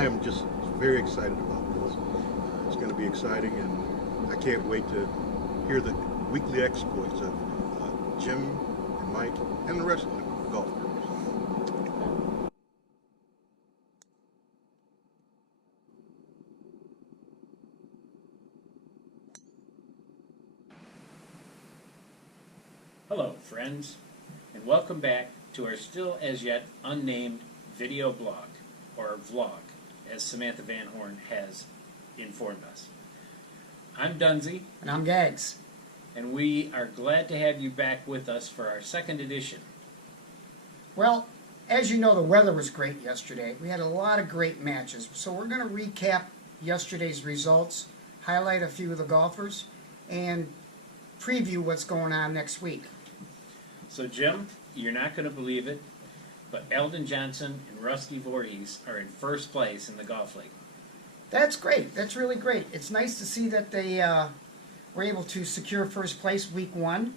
I am just very excited about this. It's going to be exciting, and I can't wait to hear the weekly exploits of Jim and Mike and the rest of the golfers. Hello, friends, and welcome back to our still as yet unnamed video blog, or vlog, as Samantha Van Horn has informed us. I'm Dunsey. And I'm Gags. And we are glad to have you back with us for our second edition. Well, as you know, the weather was great yesterday. We had a lot of great matches. So we're going to recap yesterday's results, highlight a few of the golfers, and preview what's going on next week. So, Jim, you're not going to believe it, but Eldon Johnson and Rusty Voorhees are in first place in the golf league. That's great. That's really great. It's nice to see that they were able to secure first place week one.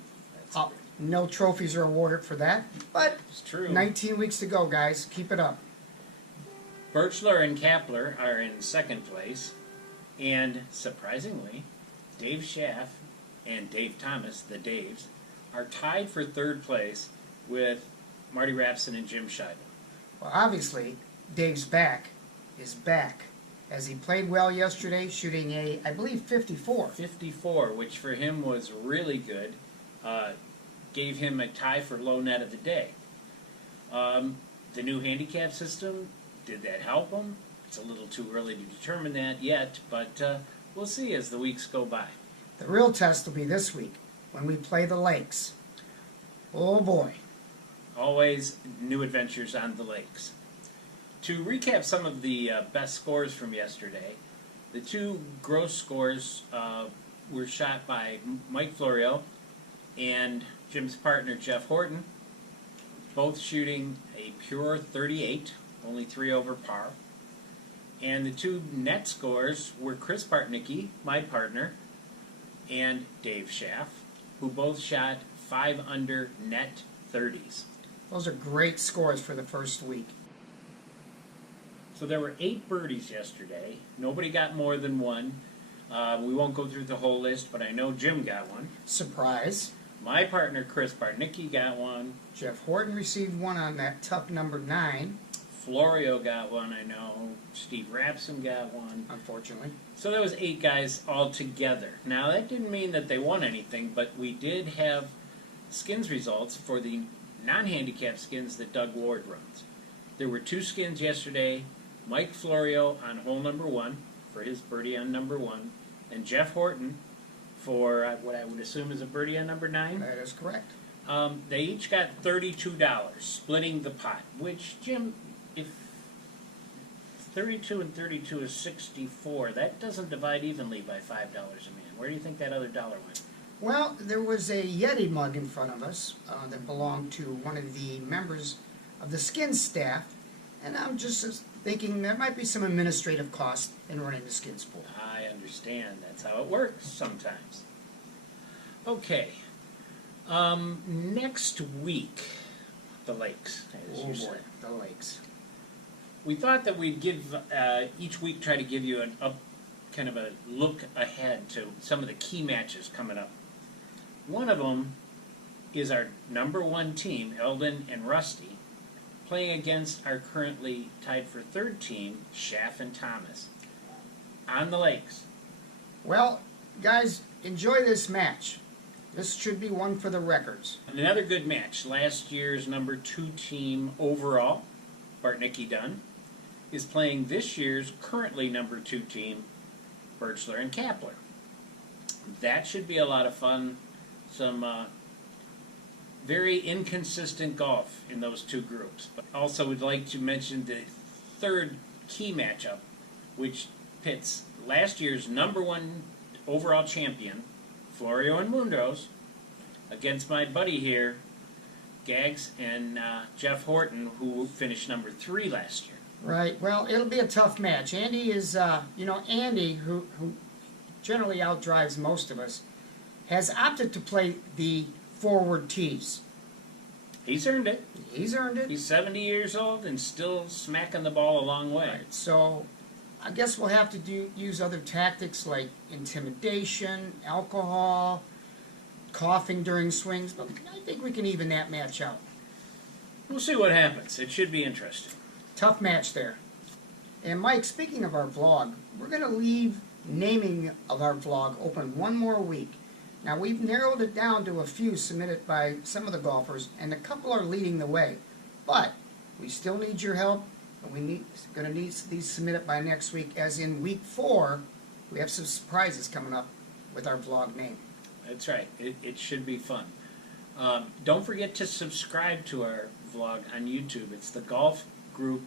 No trophies are awarded for that, but It's true. 19 weeks to go, guys. Keep it up. Birchler and Kapler are in second place, and surprisingly, Dave Schaff and Dave Thomas, the Daves, are tied for third place with Marty Rapson and Jim Scheibel. Well, obviously, Dave's back is back, as he played well yesterday, shooting a, I believe, 54. 54, which for him was really good, gave him a tie for low net of the day. The new handicap system, did that help him? It's a little too early to determine that yet, but we'll see as the weeks go by. The real test will be this week, when we play the Lakes. Oh boy. Always new adventures on the lakes. To recap some of the best scores from yesterday, the two gross scores were shot by Mike Florio and Jim's partner Jeff Horton, both shooting a pure 38, only 3 over par. And the two net scores were Chris Bartnicki, my partner, and Dave Schaff, who both shot 5 under net 30s. Those are great scores for the first week. So there were 8 birdies yesterday. Nobody got more than one. We won't go through the whole list, but I know Jim got one. Surprise. My partner Chris Bartnicki got one. Jeff Horton received one on that tough number 9, Florio got one, I know. Steve Rapson got one. unfortunately. So there was 8 guys all together. Now that didn't mean that they won anything, but we did have skins results for the non-handicap skins that Doug Ward runs. There were 2 skins yesterday. Mike Florio on hole number 1 for his birdie on number 1, and Jeff Horton for what I would assume is a birdie on number 9. That is correct. They each got $32, splitting the pot, which, Jim, if 32 and 32 is 64, that doesn't divide evenly by $5 a man. Where do you think that other dollar went? Well, there was a Yeti mug in front of us that belonged to one of the members of the Skins staff, and I'm just thinking there might be some administrative cost in running the Skins pool. I understand. That's how it works sometimes. Okay. Next week, the lakes, as Oh you boy, said. the Lakes. We thought that we'd give each week try to give you kind of a look ahead to some of the key matches coming up. One of them is our number 1 team, Eldon and Rusty, playing against our currently tied for 3rd team, Schaff and Thomas, on the lakes. Well, guys, enjoy this match. This should be one for the records. And another good match. Last year's number 2 team overall, Bartnicki Dunn, is playing this year's currently number 2 team, Birchler and Kapler. That should be a lot of fun. Some very inconsistent golf in those 2 groups. But also would like to mention the 3rd key matchup, which pits last year's number 1 overall champion, Florio and Mundos, against my buddy here, Gags and Jeff Horton, who finished number 3 last year. Right. Well, it'll be a tough match. Andy is, Andy, who generally outdrives most of us, has opted to play the forward tees. He's earned it. He's earned it. He's 70 years old and still smacking the ball a long way. Right. So I guess we'll have to use other tactics like intimidation, alcohol, coughing during swings, but I think we can even that match out. We'll see what happens. It should be interesting. Tough match there. And Mike, speaking of our vlog, we're going to leave naming of our vlog open one more week. Now we've narrowed it down to a few submitted by some of the golfers, and a couple are leading the way. But we still need your help, and going to need these submitted by next week, as in week 4, we have some surprises coming up with our vlog name. That's right. It should be fun. Don't forget to subscribe to our vlog on YouTube. It's the Golf Group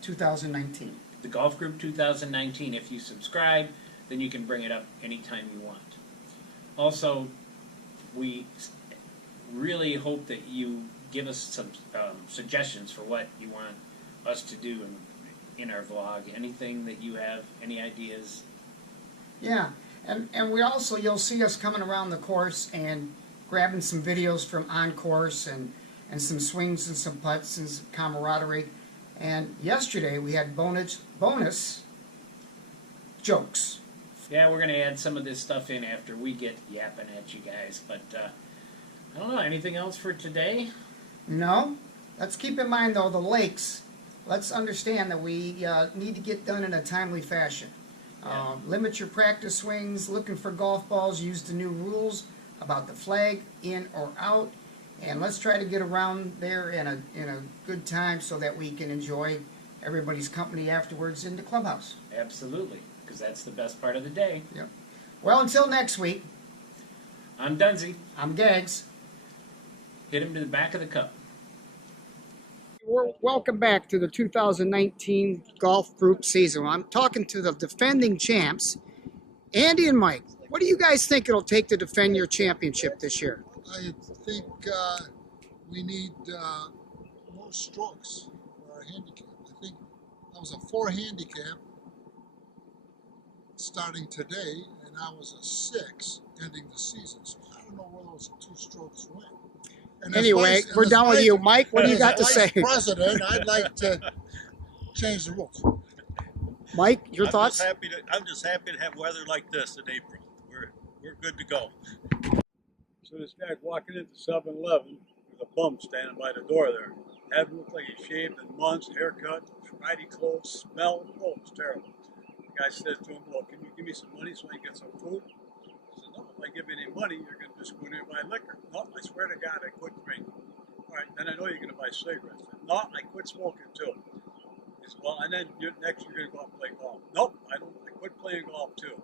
2019. The Golf Group 2019. If you subscribe, then you can bring it up anytime you want. Also, we really hope that you give us some suggestions for what you want us to do in our vlog. Anything that you have, any ideas? Yeah, and we also, you'll see us coming around the course and grabbing some videos from on course and some swings and some putts and some camaraderie. And yesterday we had bonus jokes. Yeah, we're going to add some of this stuff in after we get yapping at you guys. But I don't know, anything else for today? No. Let's keep in mind, though, the lakes. Let's understand that we need to get done in a timely fashion. Yeah. Limit your practice swings, looking for golf balls, use the new rules about the flag, in or out. And let's try to get around there in a good time so that we can enjoy everybody's company afterwards in the clubhouse. Absolutely, because that's the best part of the day. Yep. Well, until next week, I'm Dunsey. I'm Gags. Hit him to the back of the cup. Welcome back to the 2019 golf group season. I'm talking to the defending champs, Andy and Mike. What do you guys think it'll take to defend your championship this year? I think we need more strokes for our handicap. I think I was a 4 handicap starting today, and I was a 6 ending the season. So I don't know where those 2 strokes went. And Anyway, we're done with you. Mike, what do you got to say? President, I'd like to change the rules. Mike, your thoughts? I'm just happy to have weather like this in April. We're good to go. So this guy's walking into 7-Eleven with a bum standing by the door there. Head looked like he shaved in months, haircut, Friday clothes, smell, oh, it was terrible. The guy says to him, well, can you give me some money so I can get some food? He said, no, if I give you any money, you're going to just go in there and buy liquor. No, I swear to God, I quit drinking. All right, then I know you're going to buy cigarettes. I said, no, I quit smoking too. He said, well, and then next you're going to go out and play golf. Nope, I quit playing golf too.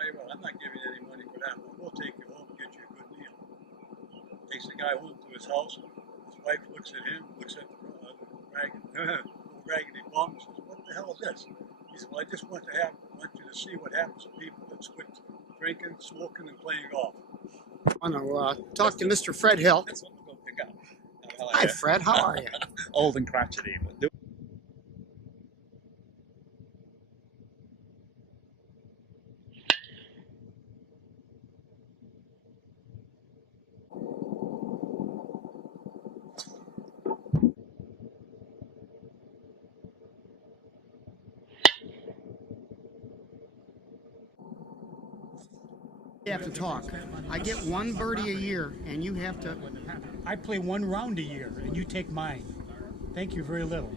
Tell you what, I'm not giving you any money for that, but we'll take you home and get you a good meal. Takes the guy home to his house. His wife looks at him, looks at the raggedy bum, and says, what the hell is this? He said, well, I just want you to see what happens to people that quit drinking, smoking, and playing golf. I want to talk to Mr. Fred Hill. That's what we'll go pick up. Hi, Fred. How are you? Old and crotchety, but You have to talk. I get 1 birdie a year, and you have to... I play 1 round a year, and you take mine. Thank you very little.